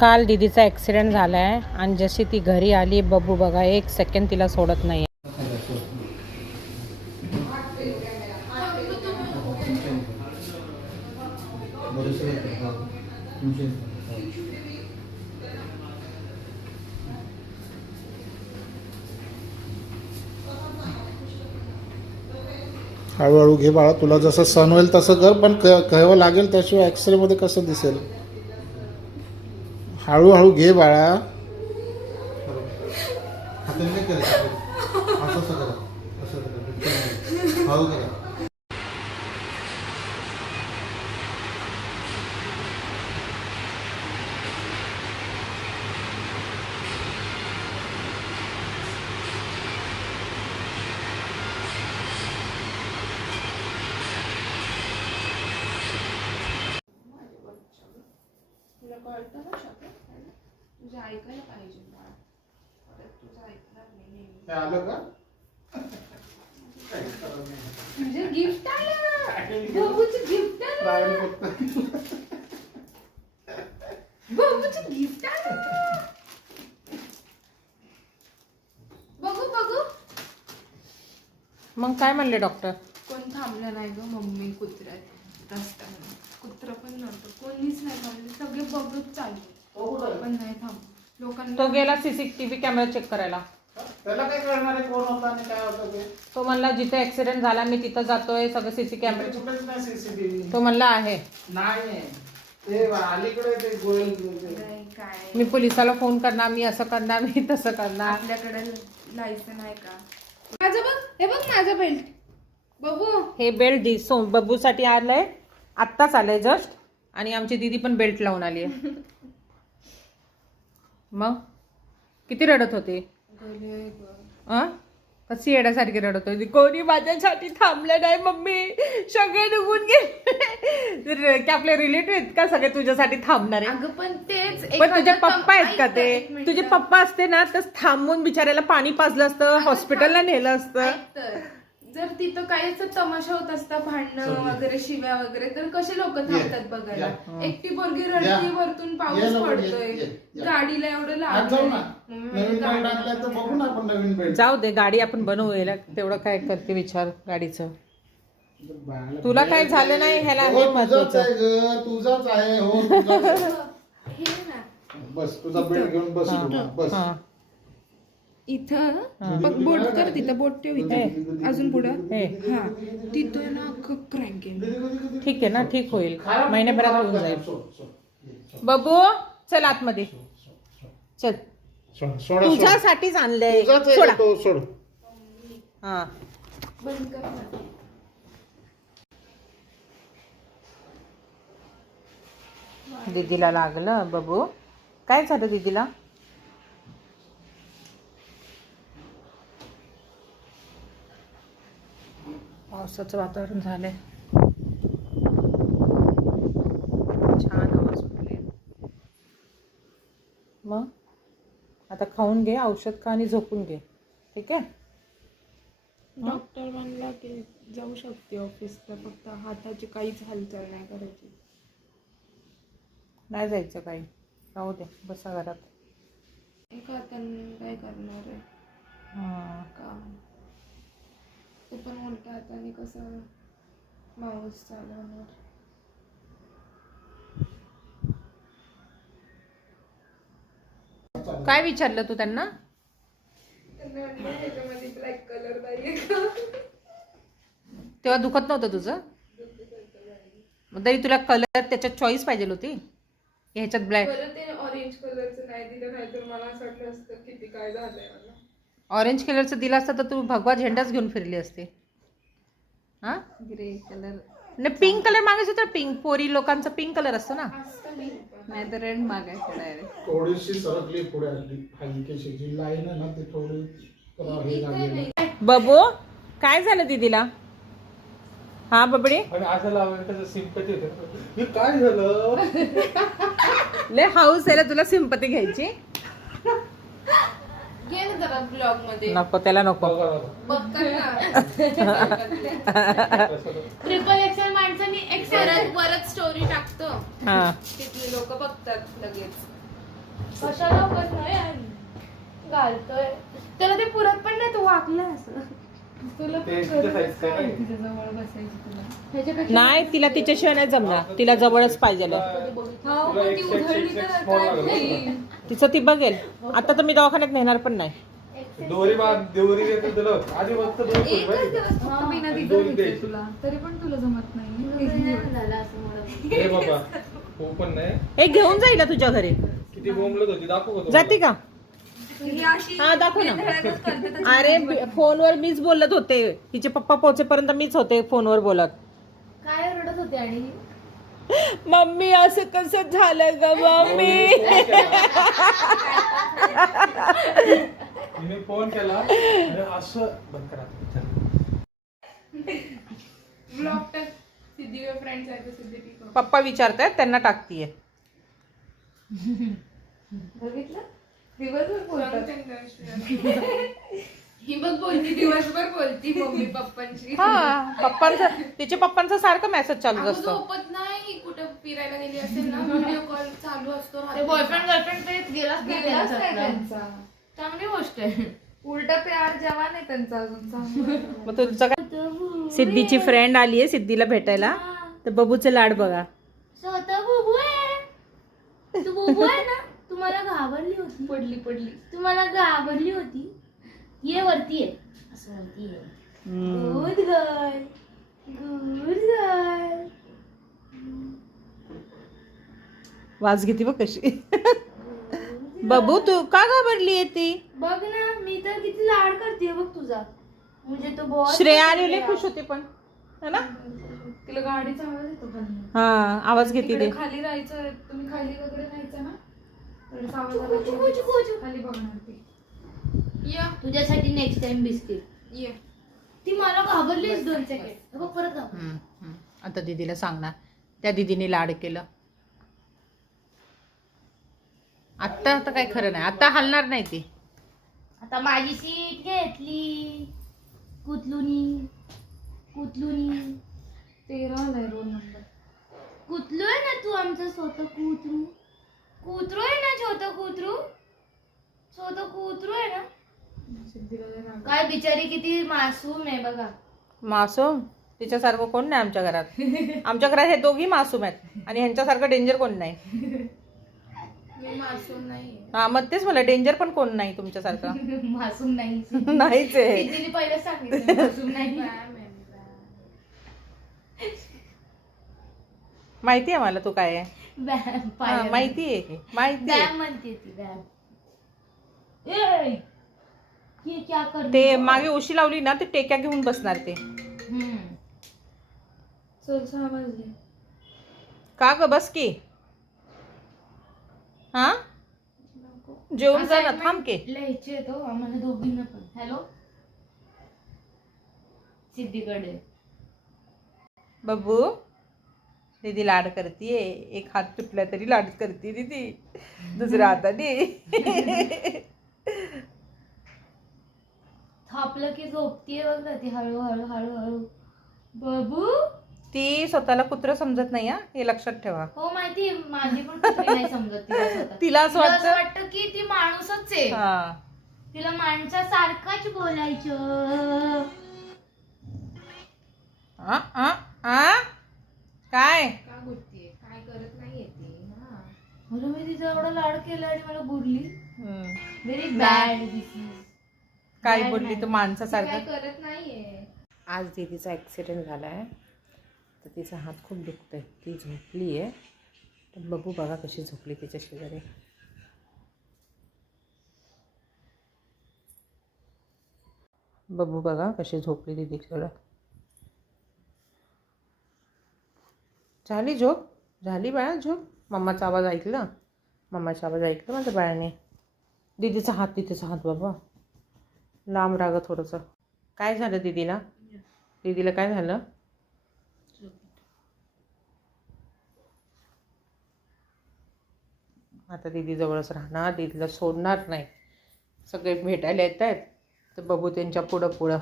काल दीदीचा ॲक्सिडेंट झाला आहे आणि जशी ती घरी आली बबू बघा 1 सेकंड तिला सोडत नाही. हळूहळू घे बाळा, तुला जसं सण होईल तसं कर, पण कळवं लागेल, त्याशिवाय एक्सरे मध्ये कसं दिसेल. हळूहळू घे बाळा. तुला कळतं ना शब्द तुझं ऐकायला पाहिजे बाळा. परत तुझं ऐकणार नाही नेहमी. आलं का? तुझं गिफ्ट आलं. बबूचं गिफ्ट आलं. बबूचं गिफ्ट आलं. बघू बघू. मग काय म्हणले डॉक्टर? कोण थांबलं नाही ग मम्मी कुत्र्यात रस्त्यावर. कुत्र पण नव्हतं, कोणीच नाही थांबले, सगळे बघत चालले पण नाही थांब लोकांना. तो गेला सीसीटीव्ही कॅमेरा चेक करायला. त्याला काय करणार आहे, कोण होता आणि काय होतं ते? तो म्हणला जिथे ॲक्सिडेंट झाला मी तिथं जातोय, सगळं सीसी कॅमेरा. कुठेच नाही सीसीटीव्ही. तो म्हणला आहे. नाही ते अलीकडे ते गोयल. नाही काय मी पोलिसाला फोन करणार, मी असं करणार, मी तसं करणार. आपल्याकडे लायसन आहे का? माझं बघ, हे बघ माझं बेल्ट बघू. हे बेल्ट बब्बूसाठी आलंय, आत्ताच आलंय जस्ट. आणि आमची दीदी पण बेल्ट लावून आली आहे. मग किती रडत होते? कशी येण्यासारखी रडत होती. कोणी माझ्यासाठी थांबलं नाही मम्मी, सगळे निघून गेले. की आपले रिलेटिव्ह आहेत का सगळे तुझ्यासाठी थांबणारे? अगं पण तेच पण तुझे पप्पा आहेत का ते? तुझे पप्पा असते ना तर थांबून बिचारायला पाणी पाजलं असतं, हॉस्पिटलला नेलं असतं. जर तिथं काहीच तमाशा होत असता, भांडणं वगैरे, शिव्या वगैरे, तर कसे लोक थांबतात बघायला. एकटी पोरगी रडती, वरतून पाऊस पडतोय, गाडीला एवढं लागलं. जाऊ दे, गाडी आपण बनवूया, तेवढं काय करते विचार गाडीचं. तुला काय झालं नाही ह्याला हे महत्वाचं. तुझाच आहे हो. हे ना बस तुझा बेल्ट घेऊन बस. बस इथं बघ, बोट कर, तिथं बोट ठेव, इथं अजून पुढं. हा तिथं ना क्रँक आहे. ठीक आहे ना, ठीक होईल, महिन्याभरात होऊन जाईल. बबू चल आतमध्ये चल, तुझ्यासाठीच आणलंय. सोड. हा बंद कर ना. दीदीला लागलं. बबू काय झालं दीदीला? पावसाचं वातावरण झालंय, छान हवा सुटली. मग आता खाऊन घे, औषध खा आणि झोपून घे, ठीक आहे? डॉक्टर म्हणला की जाऊ शकते ऑफिसला, फक्त हाताची काहीच हालचाल नाही करायची. नाही जायचं काही, राहू दे, बसा घरात. एका हाताने काय करणार आहे काम? ते पण उलट्या हाताने कसं माऊस चालवणार? काय विचारलं तू त्यांना? त्याच्यामध्ये ब्लॅक कलर नाहीये का? तेव्हा दुखत नव्हतं तुझं? मग तरी तुला कलर त्याच्यात चॉईस पाहिजे होती, ह्याच्यात ब्लॅक. बरं ते ऑरेंज कलरचं नाही दिलं, नाही तर मला असं वाटलं असतं किती काय झालंय मला. ऑरेंज कलरचं दिलं असतं तर तू भगवा झेंडाच घेऊन फिरली असते. हा, ग्रे कलर नाही, पिंक कलर मागायचं तर पिंक, पोरी लोकांचा पिंक कलर असतो ना. असतं नाही तर रेड मागायचं डायरेक्ट. थोडीशी सरकली पुढे, हलकीशी जी लाईन आहे ना ती थोडी हे झाली. बबू काय झालं दीदीला? हा बबडी, असं लावायचं सिंपती होते. काय झालं? लय हाऊस आहे तुला सिंपती घ्यायची. घे ना जरा ब्लॉग मध्ये. नको, त्याला नको. ट्रिपल एक्सेल माणसांनी परत स्टोरी टाकतो, तिथले लोक बघतात लगेच. कशाला पण नाही घालतोय त्याला ते पुरत पण नाही, तो वाकला असं. तुला पण गरजच काय तिच्या जवळ बसायची तुला ह्याच्यापेक्षा नाही, तिला तिच्याशिवाय नाही जमणार, तिला जवळच पाहिजे. हो पण ती उधळली तर काय होईल? तिचं ती बघेल. आता तर मी दवाखान्यात नेणार पण नाही. दोरी देते तुला आधी मस्त एकच दिवस फक्त बिना दिलं घेतलंय तुला, तरी पण तुला जमत नाही. झालं असं म्हणत. बाबा हो पण नाही. हे घेऊन जाईल ना तुझ्या घरी. किती बोंबलत होती दाखव का जाते का? ही अशी हा दाखव ना. बेधडकच करते त्याची. अरे फोनवर मीच बोलत होते, तिचे पप्पा पोहोचेपर्यंत मीच होते फोनवर बोलत. काय रडत होते आणि मम्मी असं कसं झालं ग मम्मी. मी फोन केला आणि असं बंद करा. ब्लॉग टाक. सिद्धी फ्रेंड्स आहे सिद्धी टी पप्पा विचारतायत, त्यांना टाकतीये. बघितलं दिवसभर बोलतात. ही बघ बोलती दिवसभर बोलती मम्मी पप्पांची. हा पप्पांचा, तिच्या पप्पांचा सारखं मेसेज चालू अगं असतो. झोपत नाही, कुठं फिरायला गेली असेल ना व्हिडिओ कॉल चालू असतो. बॉयफ्रेंड गर्लफ्रेंड गेलाच नाही त्यांचा. चांगली गोष्ट आहे. उलटा प्यार जवान आहे त्यांचा अजून चांगलं. मग तुझं काय? सिद्धीची फ्रेंड आली आहे सिद्धीला भेटायला, तर बबूचे लाड बघा. स्वतः बुबू आहे. तू बुबू आहे ना, तुम्हाला घाबरली होती. पडली तुम्हाला घाबरली होती. ये वरती आहे, असं वरती आहे. Good girl, good girl. वाज घेते बघ कशी. बबू तू का घाबरली ती? बघ ना, मी तर किती लाड करते बघ तुझा. म्हणजे तो बॉस श्रेया आलेली खुश होती पण, है ना? तिला गाडीचा आवाज येतो पण. हा आवाज घेते तिकडे ते. खाली राहायचं, तुम्ही खाली वगैरे राहायचं ना, थोडासा आवाज आला कुचू, कुचू, कुचू. खाली बघणार ती. या तुझ्यासाठी नेक्स्ट टाइम बिस्किट. ये ती मला घाबरलीच 2 सेकंड. बघ परत घाबर. आता दीदीला सांगणार, त्या दीदीने लाड केलं. आता आता काय खरं नाही, आता हलणार नाही ती. आता माझी सीट घेतली. कुतलुनी कुतलुनी 13 आलाय रोल नंबर. कुतलू आहे ना तू, आमचं स्वतः कुत्रू. कुत्रू आहे ना, छोटं कुत्रू. स्वतः कुत्रू आहे ना. सिद्धीला लय राग. काय बिचारी किती मासूम आहे बघा. मासूम तिच्यासारखं कोण नाही आमच्या घरात. आमच्या घरात हे दोघी मासूम आहेत आणि ह्यांच्यासारखं डेंजर कोण नाही. मी मासूम नाही. हा मग तेच मला, डेंजर पण कोण नाही तुमच्यासारखं. मासूम नाही. नाहीच आहे. तिने पहिलं सांगितलं मासूम नाही. माहिती आहे मला तू काय आहे. बॅम माहिती आहे, माहिती आहे. म्हणते ती बॅम. ए ये क्या कर. ते मागे उशी लावली ना, ते टेक्या घेऊन बसणार ते. चल 6 वाजले. का ग बस की. हा जेवून जा ना, थांब के. लिहायचे तो आम्हाला दोघींना पण. हॅलो सिद्धीकडे. बब्बू दीदी लाड करतीये. एक हात तुटला तरी लाड करते दीदी, दुसऱ्या हाताने. थापलं की झोपतीये बघ ना ती हळूहळू हळूहळू. बाबू ती स्वतःला कुत्र समजत नाही हा, हे लक्षात ठेवा. हो माहिती, माझी पण कुत्री नाही समजत तिला स्वतः. तिला असं वाटतं वाटतं की ती माणूसच आहे. हा. तिला माणसासारखंच बोलायचं. आ, आ, आ? काय का बोलतीये, काय करत नाहीये ती ना. मला मी तिचा एवढा लाड केला आणि मला बोलली. Very bad. Bad this is. काय बोलली तू काय माणसासारखं. करत नाहीये. आज दीदीचा ॲक्सिडेंट झाला आहे, तर तिचा हात खूप दुखतोय. ती झोपली आहे, तर बघू बघा कशी झोपली तिच्या शेजारी. बघू बघा कशी झोपली दीदीकडं. झाली झोप, झाली बाळा झोप. मम्माचा आवाज ऐकला, मम्माचा आवाज ऐकला माझ्या बाळाने. दीदीचा हात, तिथेचा हात बाबा लांब राग थोडंसं. काय झालं दीदीला, दीदीला काय झालं. आता दीदी जवळच राहणार, दीदीला सोडणार नाही. सगळे भेटायला येत आहेत, तर बबू त्यांच्या पुढं